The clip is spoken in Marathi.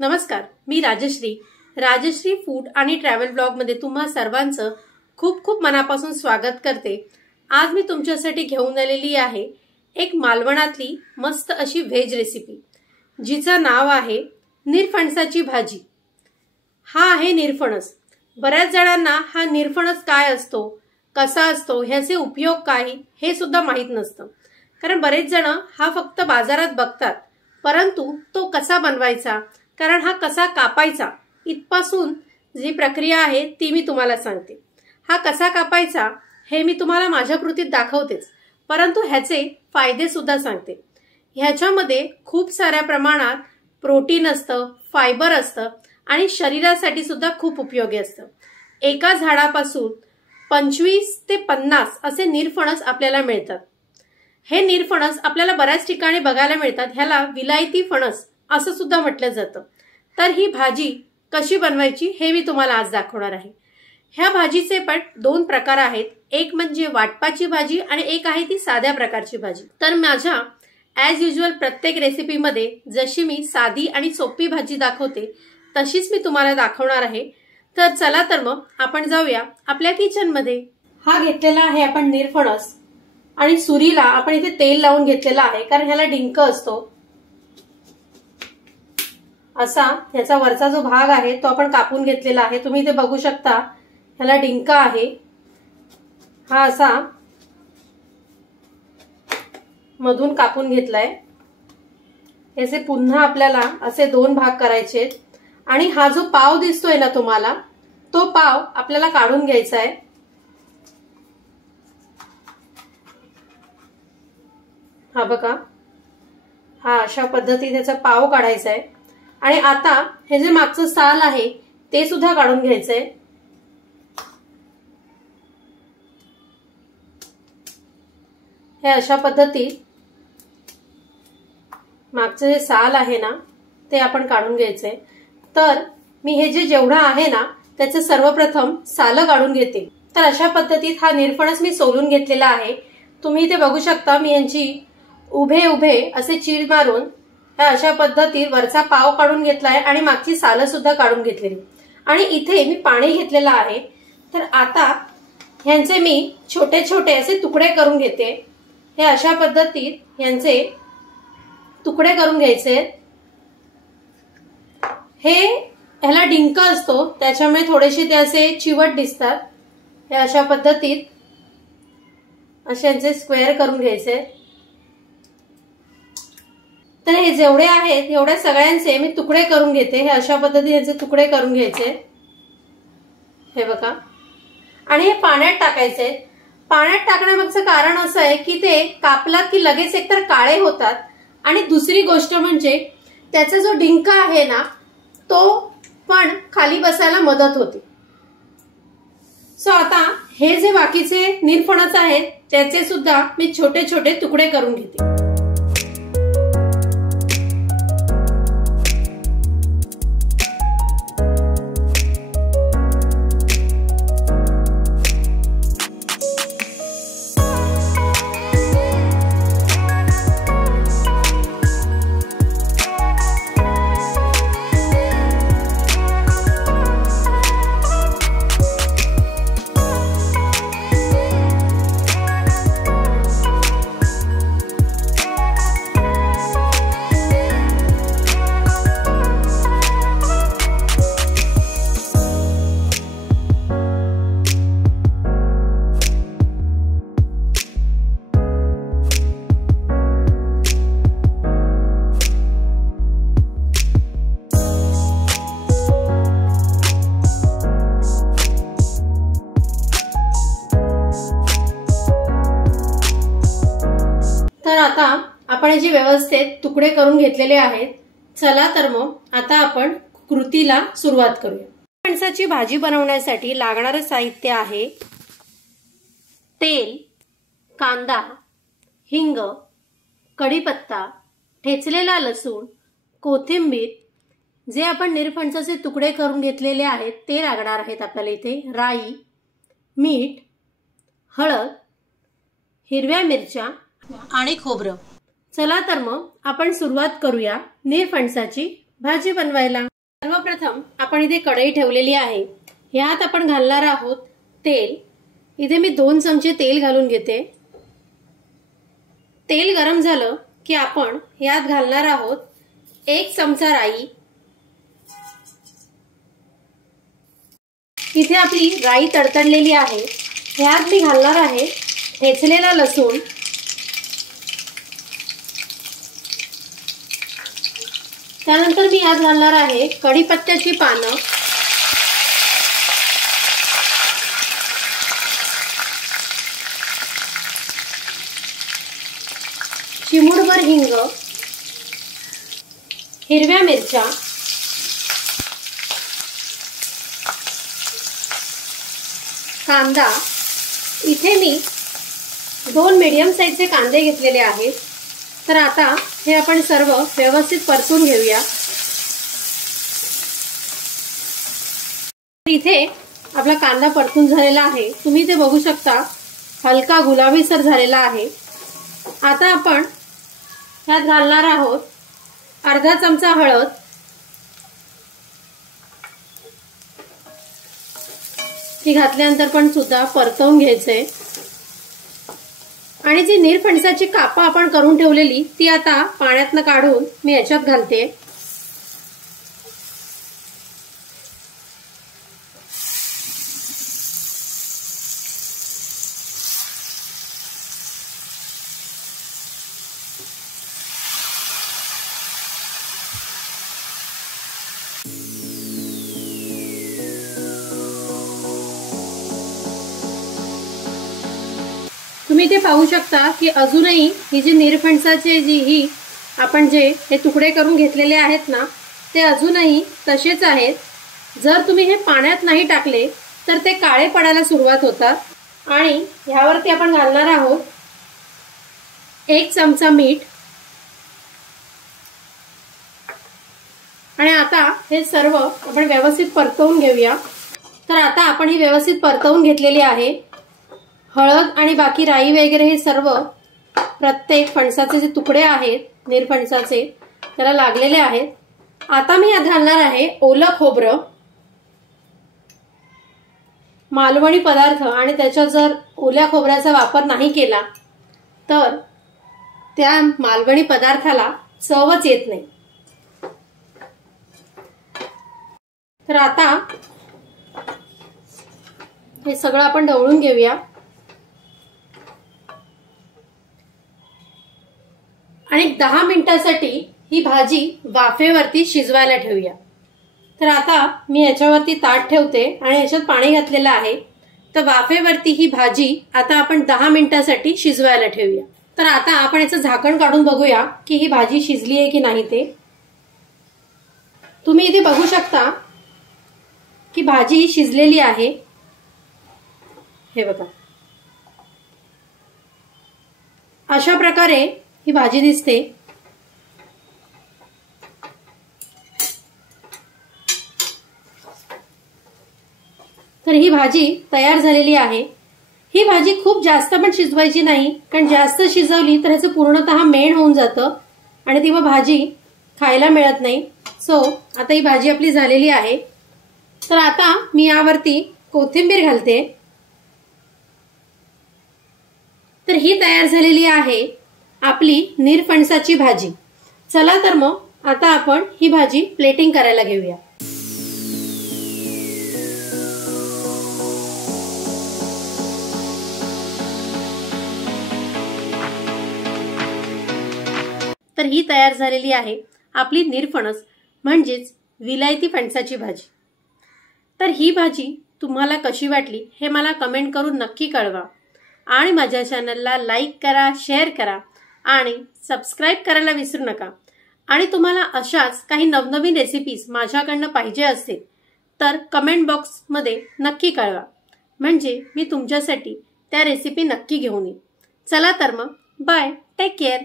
नमस्कार, मी राजश्री फूड आणि ट्रॅव्हल ब्लॉग मध्ये तुम्हा सर्वांचं खूप खूप मनापासून स्वागत करते। आज मी तुमच्यासाठी घेऊन आलेली आहे एक मालवणातली मस्त अशी व्हेज रेसिपी, जिचं नाव आहे निरफणसाची भाजी। हा आहे निरफणस। बऱ्याच जणांना हा निरफणस काय असतो, कसा असतो, ह्याचे उपयोग काय हे सुद्धा माहित नसतं। कारण बरेच जण हा फक्त बाजारात बघतात, परंतु तो कसा बनवायचा, कारण हा कसा कापायचा इथपासून जी प्रक्रिया आहे ती मी तुम्हाला सांगते। हा कसा कापायचा हे मी तुम्हाला माझ्या कृतीत दाखवतेच, परंतु ह्याचे फायदे सुद्धा सांगते। ह्याच्यामध्ये खूप साऱ्या प्रमाणात प्रोटीन असतं, फायबर असतं आणि शरीरासाठी सुद्धा खूप उपयोगी असतं। एका झाडापासून 25 ते 50 असे निरफणस आपल्याला मिळतात। हे निरफणस आपल्याला बऱ्याच ठिकाणी बघायला मिळतात। ह्याला विलायती फणस असं सुद्धा म्हटलं जातं। तर ही भाजी कशी बनवायची हे मी तुम्हाला आज दाखवणार आहे। ह्या भाजीचे पण दोन प्रकार आहेत, एक म्हणजे वाटपाची भाजी आणि एक आहे ती साध्या प्रकारची भाजी। तर माझ्या ॲज युजुअल प्रत्येक रेसिपीमध्ये जशी मी साधी आणि सोपी भाजी दाखवते तशीच मी तुम्हाला दाखवणार आहे। तर चला तर मग आपण जाऊया आपल्या किचन मध्ये। हा घेतलेला आहे आपण निरफणस आणि सुरीला आपण इथे तेल लावून घेतलेला आहे, कारण ह्याला डिंक असतो। असा ह्याचा वरचा जो भाग आहे तो आपण कापून घेतलेला आहे। तुम्ही इथे बघू शकता ह्याला डिंक आहे। हा असा मधून कापून घेतलाय। याचे पुन्हा आपल्याला असे दोन भाग करायचे आणि हा जो पाव दिसतोय ना तुम्हाला, तो पाव आपल्याला काढून घ्यायचा आहे। हा बघा, हा अशा पद्धतीने त्याचा पाव काढायचा आहे आणि आता हे जे मागचं साल आहे ते सुद्धा काढून घ्यायचंय। हे अशा पद्धतीत मागचं जे साल आहे ना ते आपण काढून घ्यायचंय। तर मी हे जे जेवढं आहे ना त्याचं सर्वप्रथम साल काढून घेते। तर अशा पद्धतीत हा निरफणस मी सोलून घेतलेला आहे। तुम्ही इथे बघू शकता मी यांची उभे उभे असे चीर मारून ह्या अशा पद्धतीत वरचा पाव काढून घेतलाय आणि मागची साल सुद्धा काढून घेतलेली आणि इथे मी पाणी घेतलेलं आहे। तर आता ह्यांचे मी छोटे छोटे असे तुकडे करून घेते। हे अशा पद्धतीत यांचे तुकडे करून घ्यायचे। हे ह्याला डिंक असतो त्याच्यामुळे थोडेसे ते असे चिवट दिसतात। हे अशा पद्धतीत असे यांचे स्क्वेअर करून घ्यायचे। तर हे जेवढे आहेत एवढ्या सगळ्यांचे मी तुकडे करून घेते। हे अशा पद्धतीने यांचे तुकडे करून घ्यायचे, हे बघा, आणि हे पाण्यात टाकायचे। पाण्यात टाकण्यामागचं कारण असं आहे की ते कापलात की लगेच एकतर काळे होतात आणि दुसरी गोष्ट म्हणजे त्याचा जो डिंक आहे ना तो पण खाली बसायला मदत होते। सो आता हे जे बाकीचे निरफणस आहेत त्याचे सुद्धा मी छोटे छोटे तुकडे करून घेते। तर आता आपण जे व्यवस्थित तुकडे करून घेतलेले आहेत, चला तर मग आता आपण कृतीला सुरुवात करूया। फणसाची भाजी बनवण्यासाठी लागणारे साहित्य आहे तेल, कांदा, हिंग, कढीपत्ता, ठेचलेला लसूण, कोथिंबीर, जे आपण निरफणसाचे तुकडे करून घेतलेले आहेत ते लागणार आहेत आपल्याला इथे, राई, मीठ, हळद, हिरव्या मिरच्या आणि खोबरं। चला तर मग आपण सुरुवात करूया निरफणसाची भाजी बनवायला। सर्वप्रथम आपण इथे कढई ठेवलेली आहे. ह्यात आपण घालणार आहोत तेल. इथे मी 2 चमचे तेल घालून घेते. तेल गरम झालं की आपण ह्यात घालणार आहोत 1 चमचा राई. इथे आपली राई तडतडलेली आहे. ह्यात मी घालणार आहे ठेचलेला लसूण, त्यानंतर मी यात घालणार आहे कढीपत्त्याची पानं, चिमूटभर हिंग, हिरव्या मिरच्या, कांदा. इथे मी 2 मीडियम साईजचे कांदे घेतलेले आहेत. तर आता हे आपण सर्व व्यवस्थित परतून घेऊया. इथे आपला कांदा परतून झालेला आहे. तुम्ही ते बघू शकता, हलका गुलाबीसर झालेला आहे. आता आपण ह्यात घालणार आहोत अर्धा चमचा हळद, ती घातल्यानंतर पण सुद्धा परतवून घ्यायचंय. आणि जी निरफणसाची कापं आपण करून ठेवलेली ती आता पाण्यातनं काढून मी याच्यात घालते. तुम्ही ते पाहू शकता की अजूनही ही जी निरफणसाचे ही आपण जे हे तुकडे करून घेतलेले आहेत ना, ते अजूनही तसेच आहेत. जर तुम्ही हे पाण्यात नाही टाकले तर ते काळे पडायला सुरुवात होतात. आणि ह्यावरती आपण घालणार आहोत 1 चमचा मीठ. आणि आता हे सर्व आपण व्यवस्थित परतवून घेऊया. तर आता आपण ही व्यवस्थित परतवून घेतलेली आहे. हळद आणि बाकी राई वगैरे हे सर्व प्रत्येक फणसाचे जे तुकडे आहेत निरफणसाचे त्याला लागलेले आहेत. आता मी यात घालणार आहे ओलं खोबरं. मालवणी पदार्थ आणि त्याच्यात जर ओल्या खोबऱ्याचा वापर नाही केला तर त्या मालवणी पदार्थाला चवच येत नाही. तर आता हे सगळं आपण ढवळून घेऊया. आणि 10 मिनिटांसाठी ही भाजी वाफेवरती शिजवायला ठेवूया. तर आता मी याच्यावरती ताट ठेवते आणि याच्यात पाणी घातलेलं आहे. तर वाफेवरती ही भाजी आता आपण 10 मिनिटांसाठी शिजवायला ठेवूया. तर आता आपण याचं झाकण काढून बघूया की ही भाजी शिजली आहे की नाही ते. तुम्ही इथे बघू शकता की भाजी शिजलेली आहे. हे बघा, अशा प्रकारे ही भाजी दिसते. तर ही भाजी तयार झालेली आहे. ही भाजी खूप जास्त पण शिजवायची नाही, कारण जास्त शिजवली तर ह्याचं पूर्णतः मेण होऊन जातं आणि ती मग भाजी खायला मिळत नाही. सो आता ही भाजी आपली झालेली आहे. तर आता मी यावरती कोथिंबीर घालते. तर ही तयार झालेली आहे आपली निरफणसाची भाजी. चला तर मग आता आपण ही भाजी प्लेटिंग करायला घेऊया. तर ही तयार झालेली आहे आपली निरफणस म्हणजेच विलायती फणसाची भाजी. तर ही भाजी तुम्हाला कशी वाटली हे मला कमेंट करून नक्की कळवा. आणि माझ्या चॅनलला लाईक करा, शेअर करा आणि सबस्क्राईब करायला विसरू नका. आणि तुम्हाला अशाच काही नवनवीन रेसिपीज माझ्याकडनं पाहिजे असतील तर कमेंट बॉक्समध्ये नक्की कळवा, म्हणजे मी तुमच्यासाठी त्या रेसिपी नक्की घेऊन येईन. चला तर मग बाय, टेक केअर.